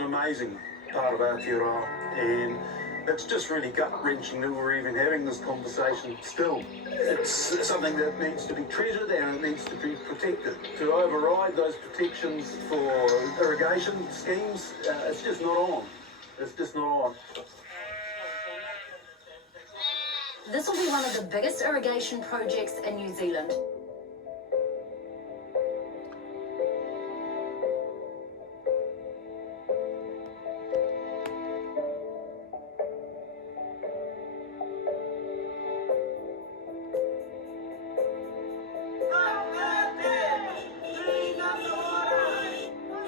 an amazing part of Aotearoa, and it's just really gut-wrenching that we're even having this conversation still. It's something that needs to be treasured and it needs to be protected. To override those protections for irrigation schemes, it's just not on. It's just not on. This will be one of the biggest irrigation projects in New Zealand.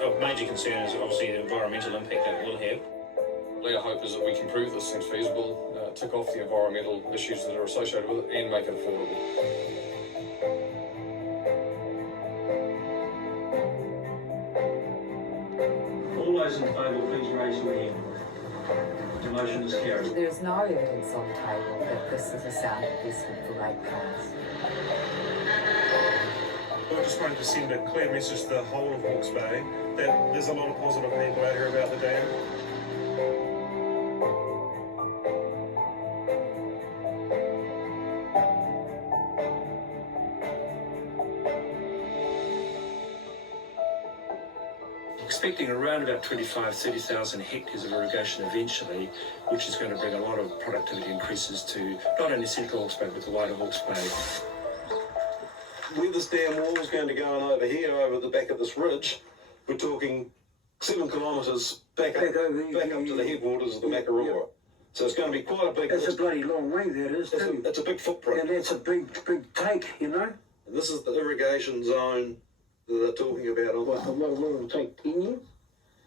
Of major concern is obviously the environmental impact that it will have. Our hope is that we can prove this thing's feasible, tick off the environmental issues that are associated with it and make it affordable. All those in favour, please raise your hand. The motion is carried. There is no evidence on the table that this is a sound investment for ratepayers. I just wanted to send a clear message to the whole of Hawke's Bay that there's a lot of positive people out here about the dam. Expecting around about 30,000 hectares of irrigation eventually, which is going to bring a lot of productivity increases to not only Central Hawke's Bay but the wider Hawke's Bay. Where this dam wall is going to go on over here, over the back of this ridge, we're talking 7 kilometres back up to the headwaters of the Makarua. So it's going to be quite a big... That's a bloody long way, that is, too. It's a big footprint. And that's a big take, you know? And this is the irrigation zone that they're talking about. What will it take, 10 years?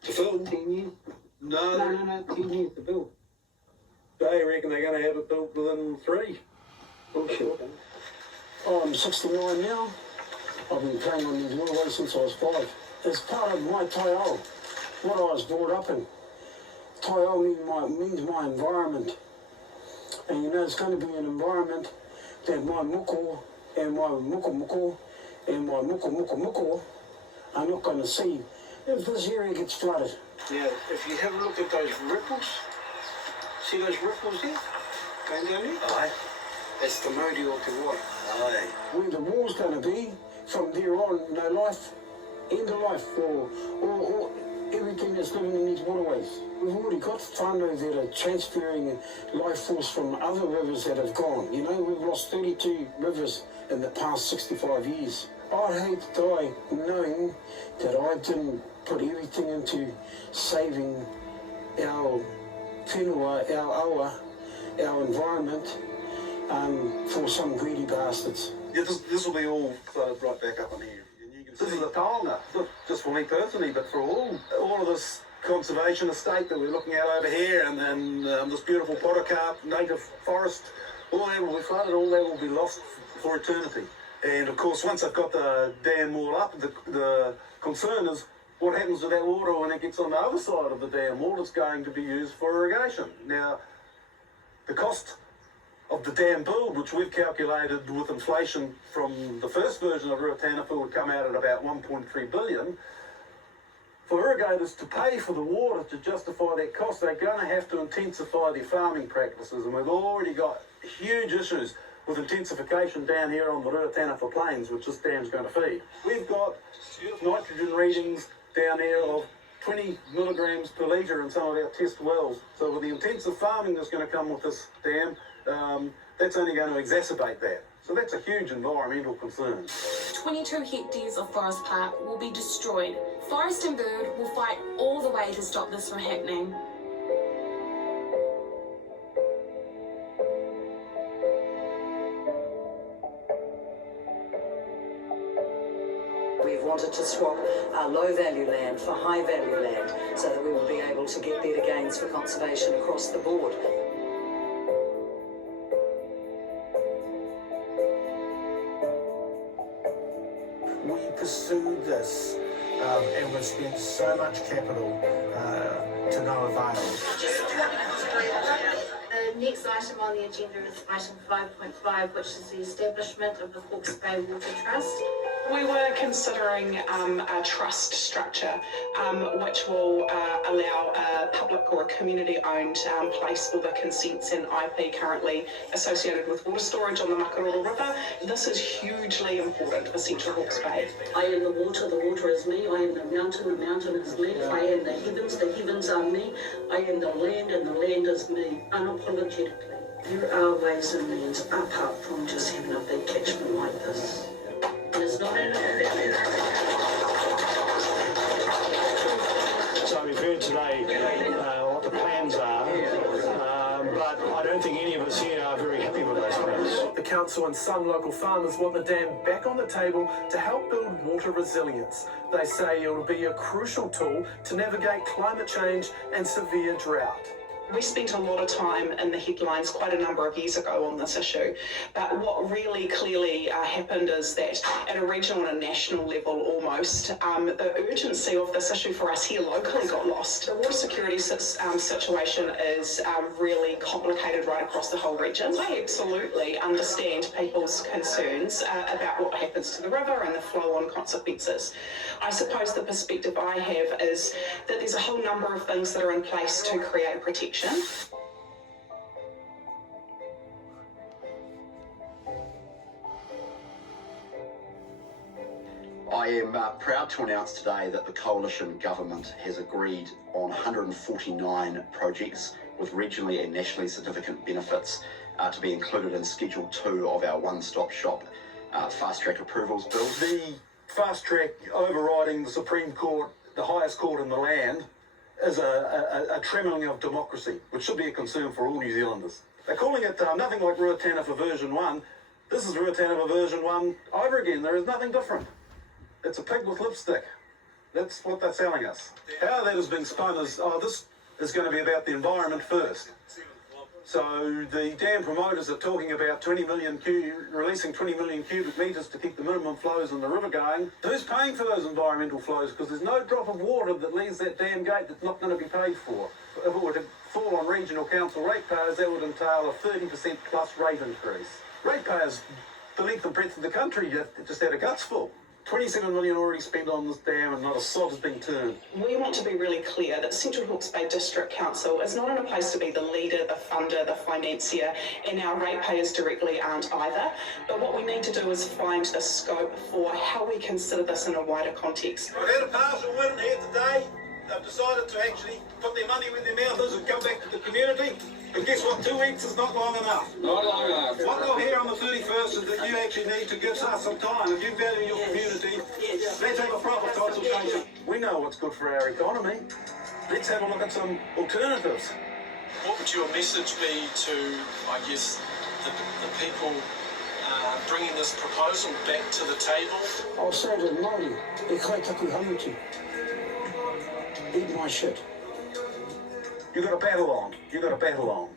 To fill? 10 years? No, 10 years to build. they reckon they're going to have it built within 3. Bullshit. I'm 69 now. I've been playing on these waterways since I was 5. It's part of my taio, what I was brought up in. Taio means my environment. And you know, it's going to be an environment that my muko and my muko and my muko are not going to see if this area gets flooded. Now, if you have a look at those ripples, see those ripples there? Going down there? Aye. That's the Modi or Te Wai. Aye. Where the wall's going to be, from there on, no life, end of life for all everything that's living in these waterways. We've already got whānau that are transferring life force from other rivers that have gone. You know, we've lost 32 rivers in the past 65 years. I'd hate to die knowing that I didn't put everything into saving our whenua, our awa, our environment, for some greedy bastards. Yeah, this will be all flooded right back up in here. And you can this is a taonga, not just for me personally, but for all of this conservation estate that we're looking at over here, and then this beautiful potocarp native forest, all that will be flooded, all that will be lost for eternity. And of course, once I've got the dam wall up, the concern is what happens to that water when it gets on the other side of the dam wall. It's going to be used for irrigation. Now, the cost of the dam build, which we've calculated with inflation from the first version of Ruataniwha, would come out at about 1.3 billion. For irrigators to pay for the water to justify that cost, they're going to have to intensify their farming practices, and we've already got huge issues with intensification down here on the Ruataniwha plains, which this dam's going to feed. We've got nitrogen readings down here of 20 milligrams per litre in some of our test wells. So with the intensive farming that's going to come with this dam, that's only going to exacerbate that. So that's a huge environmental concern. 22 hectares of forest park will be destroyed. Forest and Bird will fight all the way to stop this from happening. We've wanted to swap our low-value land for high-value land so that we will be able to get better gains for conservation across the board. We pursued this and we've spent so much capital to no avail. The next item on the agenda is item 5.5, which is the establishment of the Hawke's Bay Water Trust. We were considering a trust structure which will allow a public or a community-owned place for the consents and IP currently associated with water storage on the Makaroro River. This is hugely important for Central Hawke's Bay. I am the water is me. I am the mountain is me. I am the heavens are me. I am the land land is me, unapologetically. There are ways and means apart from just having a big catchment like this. And it's not So we've heard today what the plans are, but I don't think any of us here are very happy with those plans. The council and some local farmers want the dam back on the table to help build water resilience. They say it will be a crucial tool to navigate climate change and severe drought. We spent a lot of time in the headlines quite a number of years ago on this issue, but what really clearly happened is that at a regional and a national level almost, the urgency of this issue for us here locally got lost. The water security situation is really complicated right across the whole region. I absolutely understand people's concerns about what happens to the river and the flow-on consequences. I suppose the perspective I have is that there's a whole number of things that are in place to create protection. I am proud to announce today that the Coalition Government has agreed on 149 projects with regionally and nationally significant benefits to be included in Schedule 2 of our one-stop shop fast-track approvals bill. The fast-track overriding the Supreme Court, the highest court in the land, is a trembling of democracy, which should be a concern for all New Zealanders. They're calling it nothing like Ruataniwha version 1. This is Ruataniwha version 1 over again. There is nothing different. It's a pig with lipstick. That's what they're selling us. How that is being spun is, this is going to be about the environment first. So the dam promoters are talking about releasing 20 million cubic metres to keep the minimum flows in the river going. Who's paying for those environmental flows? Because there's no drop of water that leaves that dam gate that's not going to be paid for. If it were to fall on regional council ratepayers, that would entail a 30% plus rate increase. Ratepayers, the length and breadth of the country, just had a guts full. 27 million already spent on this dam and not a sod has been turned. We want to be really clear that Central Hawke's Bay District Council is not in a place to be the leader, the funder, the financier, and our ratepayers directly aren't either. But what we need to do is find the scope for how we consider this in a wider context. I've had a partial win here today. They've decided to actually put their money where their mouth is and come back to the community. But guess what? 2 weeks is not long enough. Not long enough. What they'll hear on the 31st is that you actually need to give us some time. If you value your community, let's have a proper consultation. We know what's good for our economy. Let's have a look at some alternatives. What would your message be to, I guess, the people bringing this proposal back to the table? I'll say to Māori, e kai taku hamuti. Eat my shit. You got to battle on. You got to battle on.